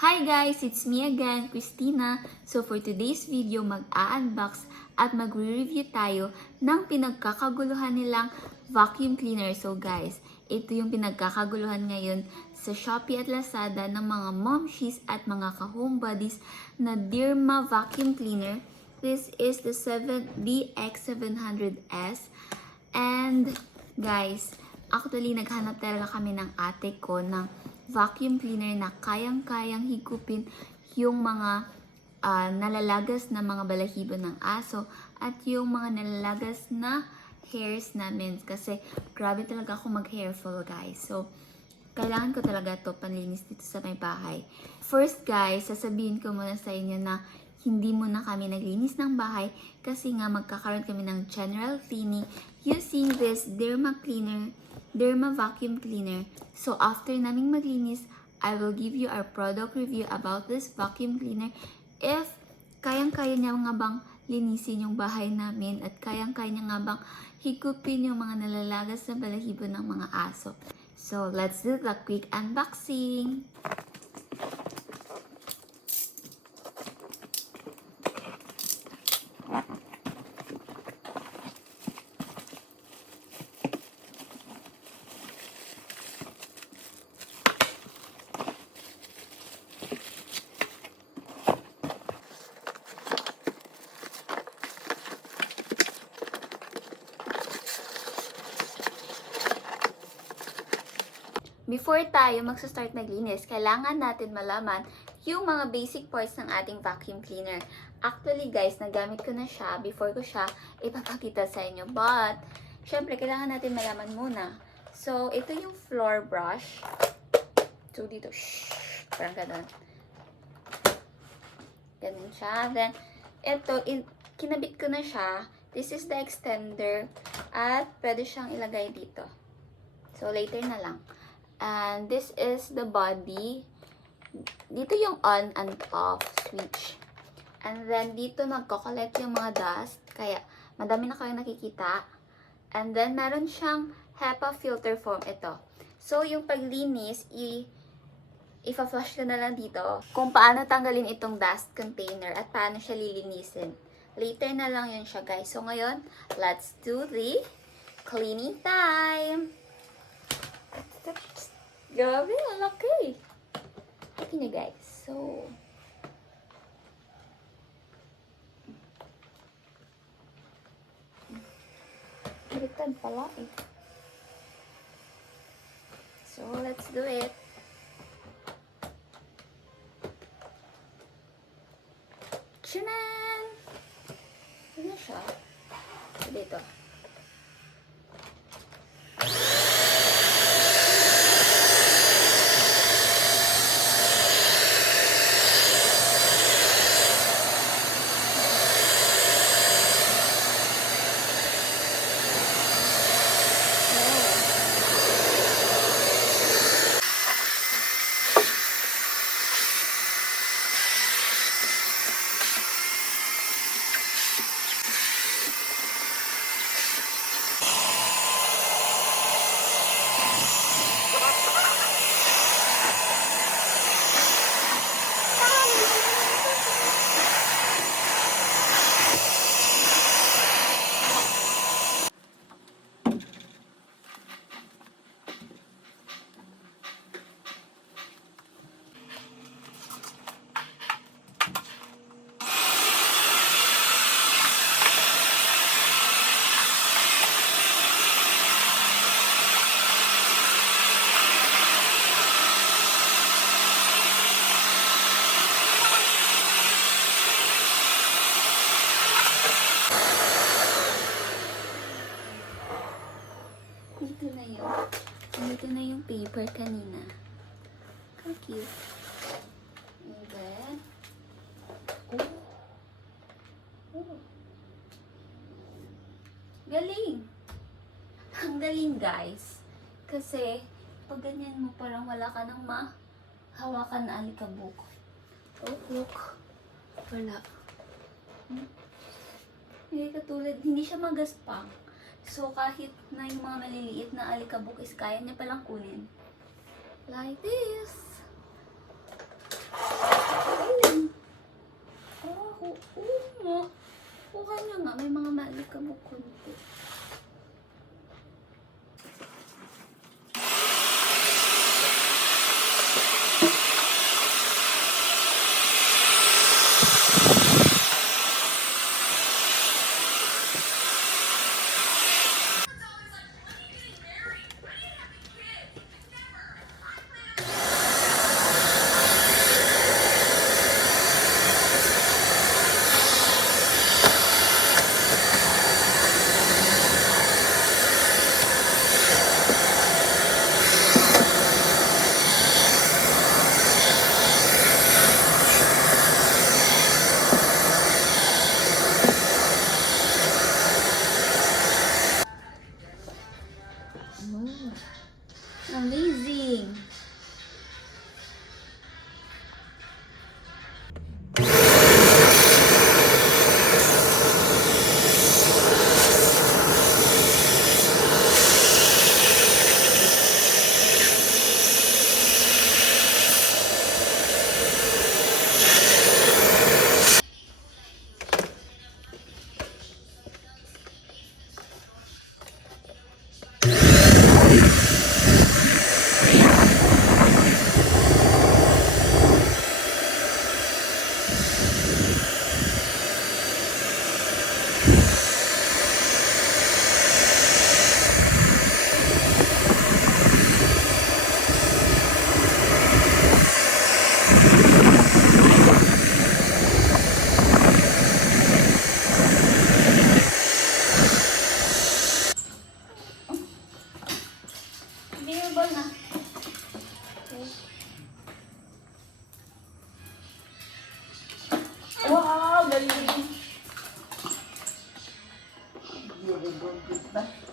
Hi guys! It's me again, Christina. So for today's video, mag-a-unbox at magre-review tayo ng pinagkakaguluhan nilang vacuum cleaner. So guys, ito yung pinagkakaguluhan ngayon sa Shopee at Lazada ng mga momshies at mga ka-homebodies na DEERMA vacuum cleaner. This is the Dx700s. And guys, actually naghanap talaga kami ng ate ko ng vacuum cleaner na kayang-kayang higupin yung mga nalalagas na mga balahibo ng aso at yung mga nalalagas na hairs namin. Kasi grabe talaga ako mag-hair fall, guys. So, kailangan ko talaga to panlinis dito sa may bahay. First guys, sasabihin ko muna sa inyo na hindi muna kami naglinis ng bahay kasi nga magkakaroon kami ng general cleaning using this DEERMA vacuum cleaner. So after naming maglinis, I will give you our product review about this vacuum cleaner. If kayang-kaya niya nga bang linisin yung bahay namin at kayang-kaya niya nga bang higupin yung mga nalalagas na balahibo ng mga aso. So let's do the quick unboxing. Before tayo magsa-start maglinis, kailangan natin malaman yung mga basic parts ng ating vacuum cleaner. Actually guys, nagamit ko na siya before ko siya ipapakita sa inyo. But, syempre, kailangan natin malaman muna. So, ito yung floor brush. So, dito, parang ganun. Ganun siya. Then, ito, kinabit ko na siya. This is the extender. At, pwede siyang ilagay dito. So, later na lang. And this is the body. Dito yung on and off switch. And then dito nagko-collect yung mga dust. Kaya madami na kayo nakikita. And then meron siyang HEPA filter foam ito. So yung paglinis, ifa-flush ko na lang dito kung paano tanggalin itong dust container at paano siya lilinisin. Later na lang yun siya guys. So ngayon, let's do the cleaning time. Grabe, ang laki. Laki niya guys. So, baliktad pala eh. So, let's do it. Tchanan! Ano siya? Dito. Dito na yung paper kanina. How cute. And then, galing! Ang galing guys. Kasi, pag ganyan mo parang wala ka nang mahawakan na alikabok. Oh, look. Wala. Hindi katulad, hindi siya magaspang. So, kahit na yung mga maliliit na alikabok is kaya niya palang kunin. Like this. niya nga, may mga malikabok konti. Amazing! Available na. Okay. Wow, galing!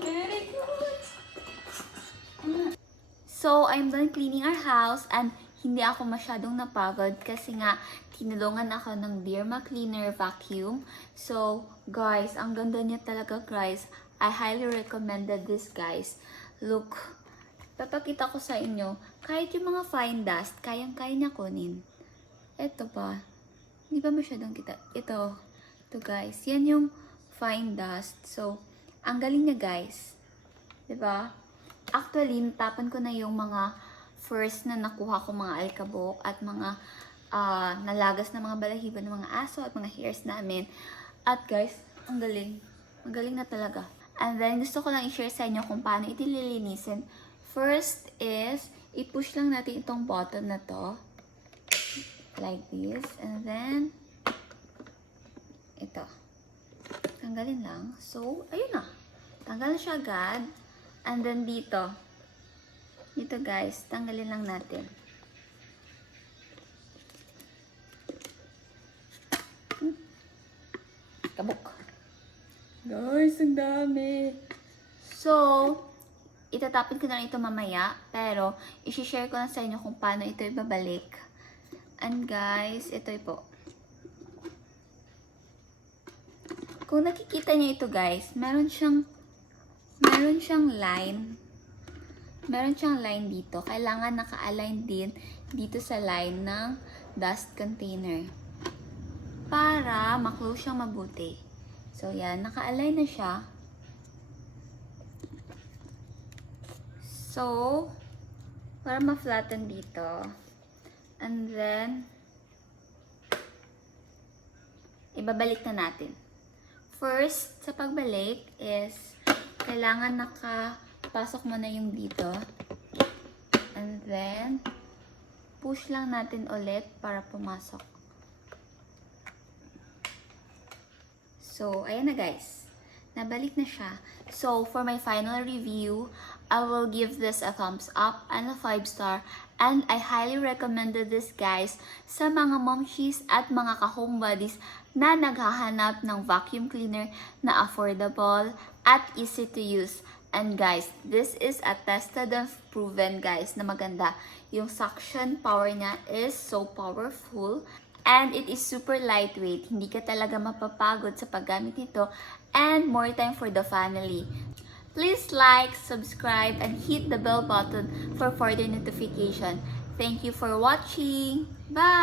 Very good! So, I'm done cleaning our house and hindi ako masyadong napagod kasi nga tinulungan ako ng DEERMA cleaner vacuum. So, guys, ang ganda niya talaga, guys. I highly recommended this, guys. Look, papakita ko sa inyo, kahit yung mga fine dust, kayang-kaya niya kunin. Ito pa. Hindi ba masyadong kita? Ito guys. Yan yung fine dust. So, ang galing niya, guys. Diba? Actually, natapan ko na yung mga first na nakuha ko mga alikabok at mga nalagas na mga balahibo ng mga aso at mga hairs namin. At guys, ang galing. Ang galing na talaga. And then, gusto ko lang i-share sa inyo kung paano ito lilinisin. First is, i-push lang natin itong button na to. Like this. And then, ito. Tanggalin lang. So, ayun na. Tanggal na siya agad. And then dito. Dito guys, tanggalin lang natin. Kabuk. Guys, ang dami. So, itatapin ko na ito mamaya. Pero, isi-share ko lang sa inyo kung paano ito ibabalik. And guys, ito po. Kung nakikita niyo ito guys, meron siyang line. Meron siyang line dito. Kailangan naka-align din dito sa line ng dust container. Para ma-close siyang mabuti. So, yan. Naka-align na siya. So, para ma-flatten dito. And then, ibabalik na natin. First, sa pagbalik is, kailangan nakapasok mo na yung dito. And then, push lang natin ulit para pumasok. So, ayan na guys. Nabalik na siya. So, for my final review, I will give this a thumbs up and a 5-star. And I highly recommended this guys sa mga momshies at mga ka-homebodies na naghahanap ng vacuum cleaner na affordable at easy to use. And guys, this is a tested and proven guys na maganda. Yung suction power niya is so powerful. And it is super lightweight. Hindi ka talaga mapapagod sa paggamit nito. And more time for the family. Please like, subscribe, and hit the bell button for further notification. Thank you for watching. Bye!